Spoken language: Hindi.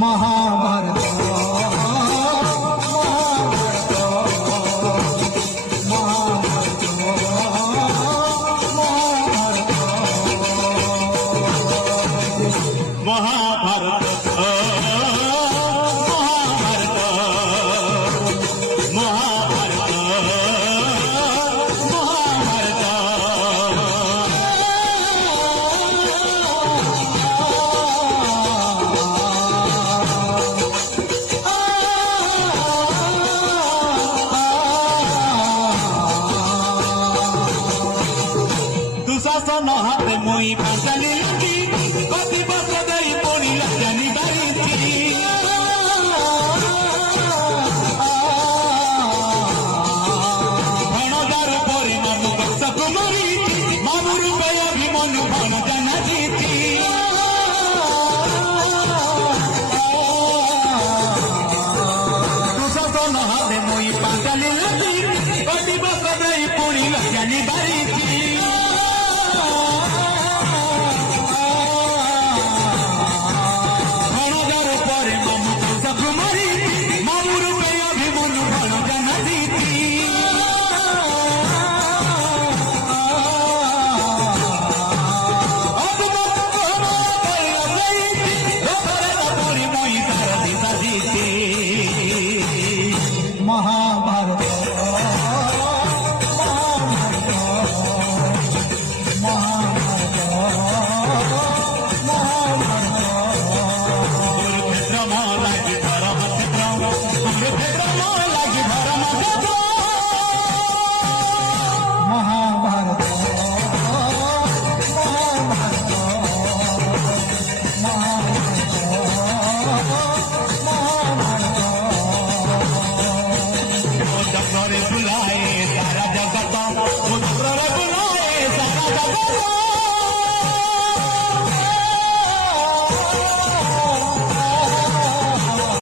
महाभारत दुशासन हाते मुई पांचाली लगी कति बस देई पुणी लज्जानी बारिची भणदार परिणाम गपसप मरी मामुर पे अभिमन्यु भण जाना जीती दुशासन हाते मुई पांचाली लगी कति बस देई पुणी लज्जानी बारिची महाभारत महाभारत